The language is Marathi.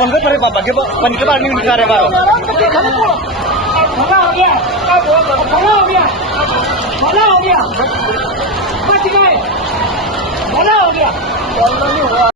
bang gue pare bapak gue ban ke ban ni kare baro भला हो गया भला हो गया भला हो गया बच गए भला हो गया